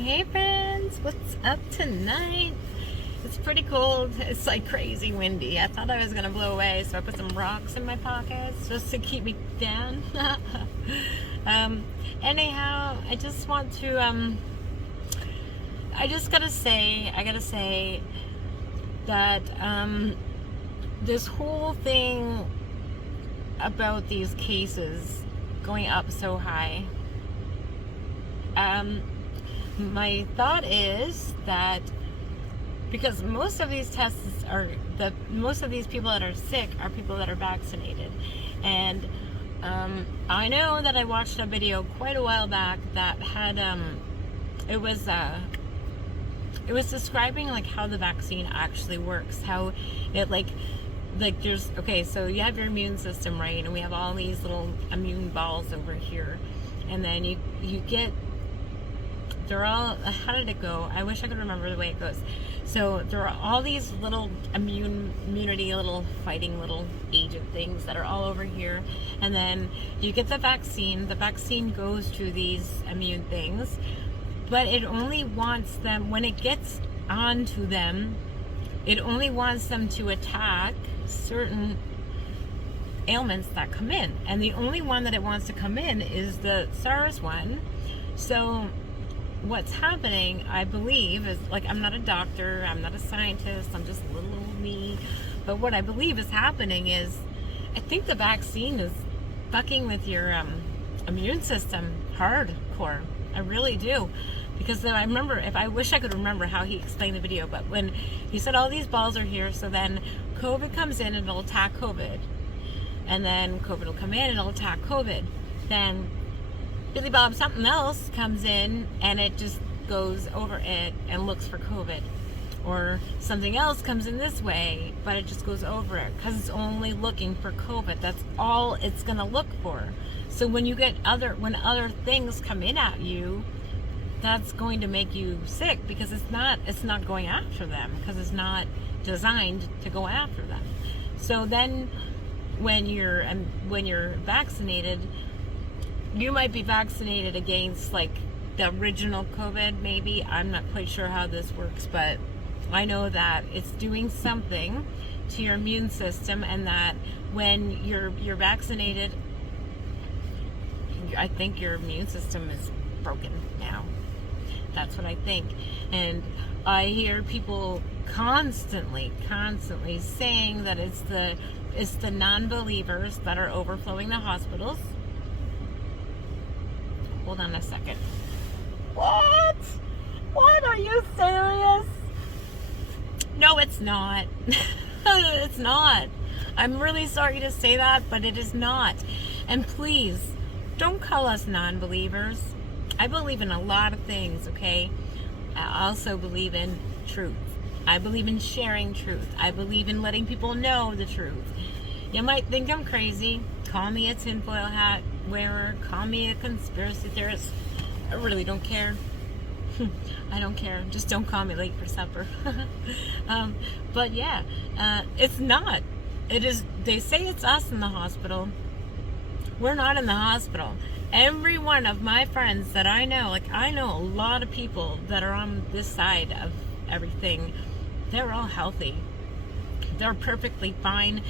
Hey friends, what's up tonight? It's pretty cold. It's like crazy windy. I thought I was gonna blow away, so I put some rocks in my pockets just to keep me down. Anyhow, I just want to I gotta say that this whole thing about these cases going up so high, my thought is that because most of these tests are most of these people that are sick are people that are vaccinated, and I know that I watched a video quite a while back that had it was describing like how the vaccine actually works, how it like there's, okay, so you have your immune system, right, and we have all these little immune balls over here, and then you get, they're all, how did it go? I wish I could remember the way it goes. So there are all these little immunity, little fighting little agent things that are all over here, and then you get the vaccine goes to these immune things, but it only wants them, when it gets onto them, it only wants them to attack certain ailments that come in, and the only one that it wants to come in is the SARS one. So what's happening, I believe, is, like, I'm not a doctor, I'm not a scientist, I'm just little old me, but what I believe is happening is, I think the vaccine is fucking with your immune system hardcore. I really do. Because then I wish I could remember how he explained the video, but when he said all these balls are here, so then COVID comes in and it'll attack COVID. And then COVID will come in and it'll attack COVID. Then Billy Bob something else comes in and it just goes over it and looks for COVID. Or something else comes in this way, but it just goes over it because it's only looking for COVID. That's all it's gonna look for. So when you get when other things come in at you, that's going to make you sick, because it's not going after them, because it's not designed to go after them. So then when you're vaccinated, you might be vaccinated against like the original COVID, maybe. I'm not quite sure how this works, but I know that it's doing something to your immune system, and that when you're vaccinated, I think your immune system is broken now. That's what I think. And I hear people constantly saying that it's the non-believers that are overflowing the hospitals. Hold on a second. What? Are you serious? No, it's not. It's not. I'm really sorry to say that, but it is not. And please, don't call us non-believers. I believe in a lot of things, okay? I also believe in truth. I believe in sharing truth. I believe in letting people know the truth. You might think I'm crazy. Call me a tinfoil hat wearer. Call me a conspiracy theorist. I really don't care. I don't care. Just don't call me late for supper. But yeah, it's not. It is. They say it's us in the hospital. We're not in the hospital. Every one of my friends that I know, like, I know a lot of people that are on this side of everything, they're all healthy. They're perfectly fine.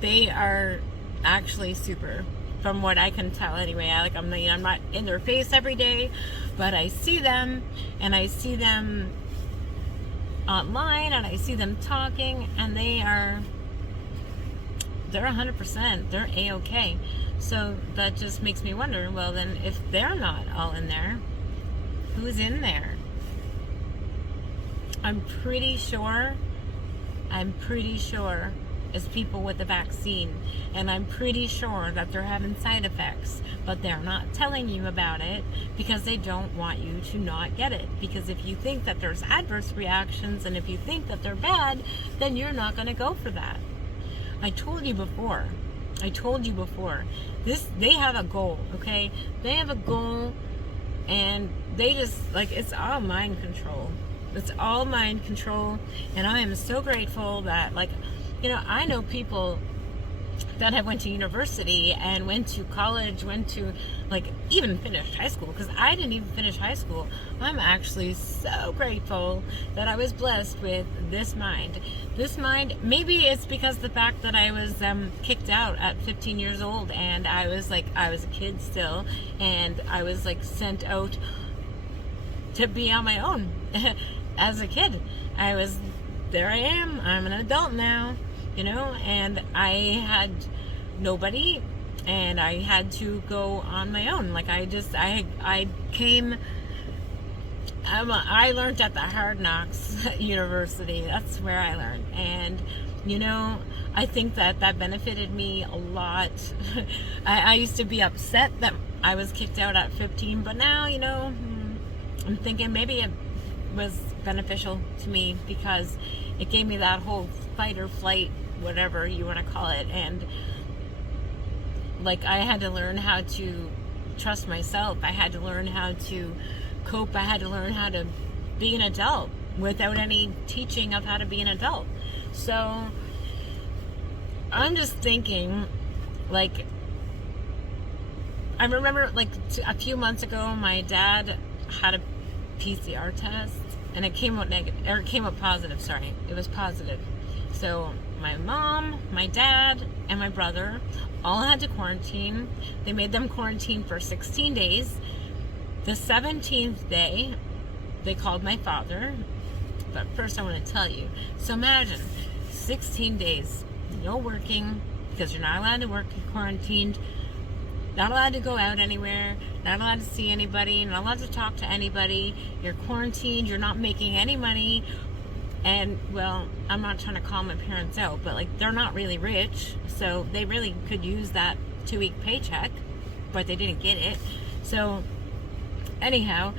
They are actually super, from what I can tell anyway. I'm not in their face every day, but I see them, and I see them online, and I see them talking, and they're 100%, they're A-okay. So that just makes me wonder, well then, if they're not all in there, who's in there? I'm pretty sure it's people with the vaccine, and I'm pretty sure that they're having side effects, but they're not telling you about it because they don't want you to not get it. Because if you think that there's adverse reactions, and if you think that they're bad, then you're not going to go for that. I told you before, they have a goal, okay? They have a goal, and they just, like, it's all mind control. It's all mind control, and I am so grateful that, like, you know, I know people that I went to university and went to college, went to, like, even finished high school, because I didn't even finish high school. I'm actually so grateful that I was blessed with this mind. This mind, maybe it's because the fact that I was kicked out at 15 years old, and I was a kid still, and I was like sent out to be on my own. As a kid, there I am, I'm an adult now, you know, and I had nobody, and I had to go on my own. Like, I learned at the Hard Knocks University. That's where I learned. And, you know, I think that benefited me a lot. I used to be upset that I was kicked out at 15, but now, you know, I'm thinking maybe it was beneficial to me, because it gave me that whole fight or flight, whatever you want to call it. And like, I had to learn how to trust myself. I had to learn how to cope. I had to learn how to be an adult without any teaching of how to be an adult. So I'm just thinking, like, I remember, like, a few months ago, my dad had a PCR test, and it came out negative, or it came out positive, sorry. It was positive. So my mom, my dad, and my brother all had to quarantine. They made them quarantine for 16 days. The 17th day, they called my father. But first I want to tell you. So imagine, 16 days, no working, because you're not allowed to work, you're quarantined, not allowed to go out anywhere, not allowed to see anybody, not allowed to talk to anybody, you're quarantined, you're not making any money. And, well, I'm not trying to call my parents out, but, like, they're not really rich, so they really could use that 2-week paycheck, but they didn't get it. So, anyhow,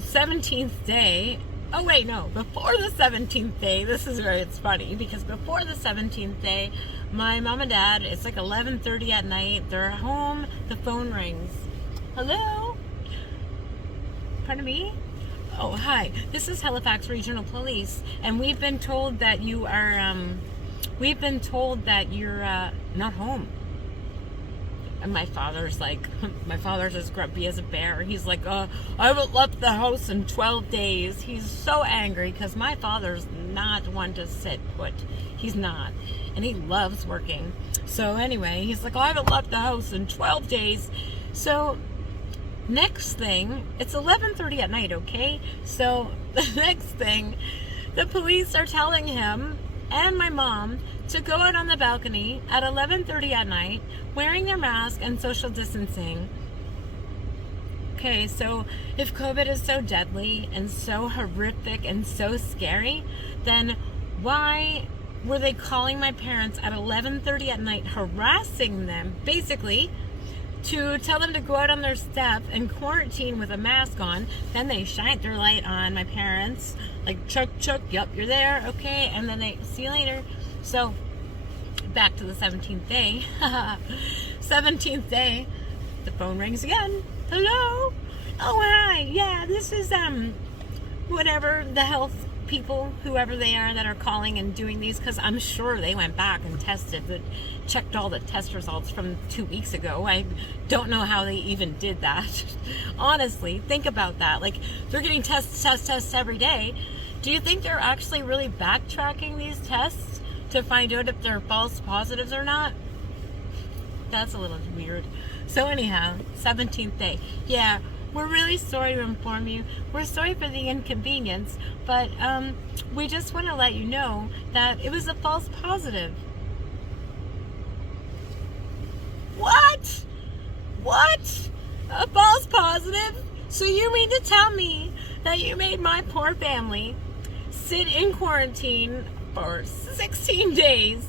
17th day, oh wait, no, before the 17th day, this is where it's funny, because before the 17th day, my mom and dad, it's like 11:30 at night, they're home, the phone rings. Hello? Pardon me? Oh, hi. This is Halifax Regional Police, and we've been told that you are, not home. And my father's as grumpy as a bear. He's like, I haven't left the house in 12 days. He's so angry, because my father's not one to sit put. He's not. And he loves working. So anyway, he's like, I haven't left the house in 12 days. So next thing, it's 11:30 at night, okay? So the next thing, the police are telling him and my mom to go out on the balcony at 11:30 at night, wearing their mask and social distancing. Okay, so if COVID is so deadly and so horrific and so scary, then why were they calling my parents at 11:30 at night, harassing them, basically, to tell them to go out on their step and quarantine with a mask on? Then they shined their light on my parents, like, Chuck, yep, you're there, okay, and then they, see you later. So, back to the 17th day. 17th day, the phone rings again. Hello? Oh, hi, yeah, this is, whatever, the health people, whoever they are that are calling and doing these, because I'm sure they went back and checked all the test results from 2 weeks ago. I don't know how they even did that. Honestly, think about that. Like, they're getting tests every day. Do you think they're actually really backtracking these tests to find out if they're false positives or not? That's a little weird. So anyhow, 17th day. Yeah, we're really sorry to inform you. We're sorry for the inconvenience, but we just want to let you know that it was a false positive. What? What? A false positive? So you mean to tell me that you made my poor family sit in quarantine for 16 days,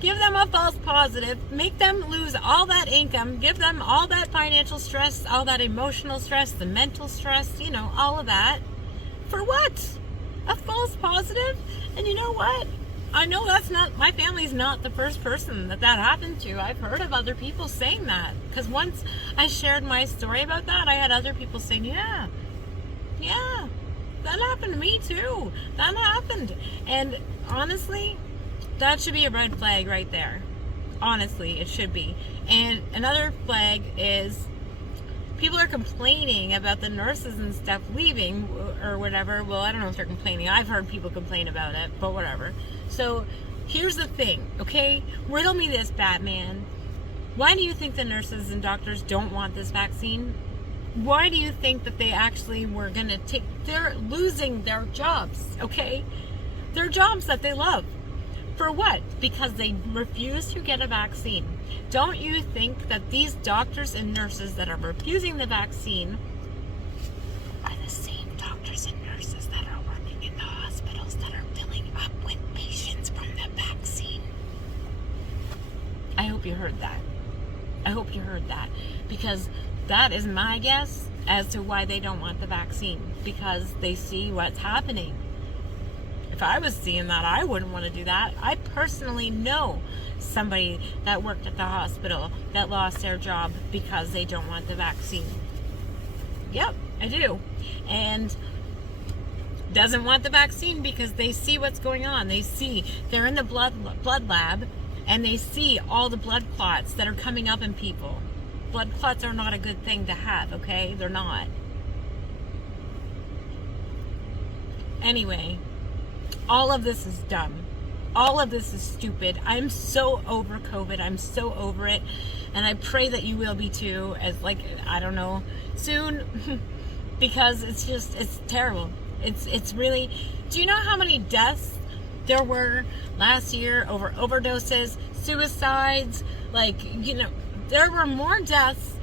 give them a false positive, make them lose all that income, give them all that financial stress, all that emotional stress, the mental stress, you know, all of that. For what? A false positive? And you know what? I know my family's not the first person that happened to. I've heard of other people saying that. Because once I shared my story about that, I had other people saying, yeah, that happened to me too. That happened. And honestly, that should be a red flag right there. Honestly, it should be. And another flag is people are complaining about the nurses and stuff leaving or whatever. Well, I don't know if they're complaining. I've heard people complain about it, but whatever. So here's the thing, okay? Riddle me this, Batman. Why do you think the nurses and doctors don't want this vaccine? Why do you think that they actually were going to take... They're losing their jobs, okay? Their jobs that they love. For what? Because they refuse to get a vaccine. Don't you think that these doctors and nurses that are refusing the vaccine are the same doctors and nurses that are working in the hospitals that are filling up with patients from the vaccine? I hope you heard that. I hope you heard that. Because that is my guess as to why they don't want the vaccine. Because they see what's happening. If I was seeing that, I wouldn't want to do that. I personally know somebody that worked at the hospital that lost their job because they don't want the vaccine. Yep, I do. And doesn't want the vaccine because they see what's going on. They see they're in the blood lab and they see all the blood clots that are coming up in people. Blood clots are not a good thing to have, okay? They're not. Anyway, all of this is dumb. All of this is stupid. I'm so over COVID. I'm so over it. And I pray that you will be too, as like, I don't know, soon. Because it's just, it's terrible. It's really, do you know how many deaths there were last year over overdoses, suicides? Like, you know, there were more deaths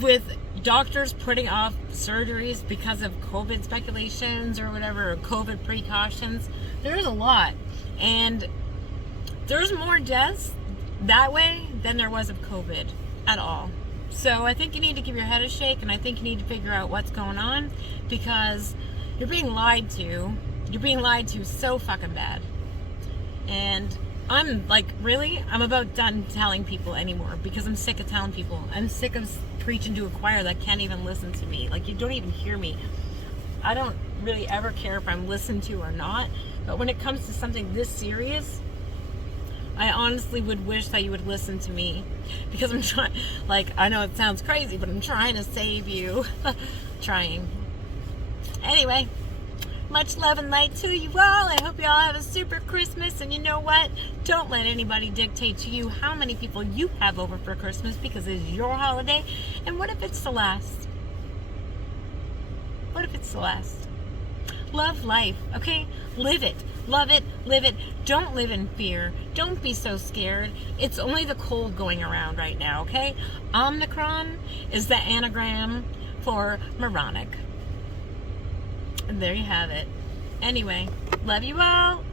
with doctors putting off surgeries because of COVID speculations or whatever, or COVID precautions. There's a lot. And there's more deaths that way than there was of COVID at all. So I think you need to give your head a shake, and I think you need to figure out what's going on, because you're being lied to. You're being lied to so fucking bad. And I'm like, really? I'm about done telling people anymore, because I'm sick of telling people. I'm sick of preaching to a choir that can't even listen to me. Like, you don't even hear me. I don't really ever care if I'm listened to or not. But when it comes to something this serious, I honestly would wish that you would listen to me. Because I'm trying, like, I know it sounds crazy, but I'm trying to save you. Trying. Anyway, much love and light to you all. I hope you all have a super Christmas. And you know what? Don't let anybody dictate to you how many people you have over for Christmas, because it's your holiday. And what if it's the last? What if it's the last? Love life, okay? Live it. Love it. Live it. Don't live in fear. Don't be so scared. It's only the cold going around right now, okay? Omicron is the anagram for moronic. And there you have it. Anyway, love you all.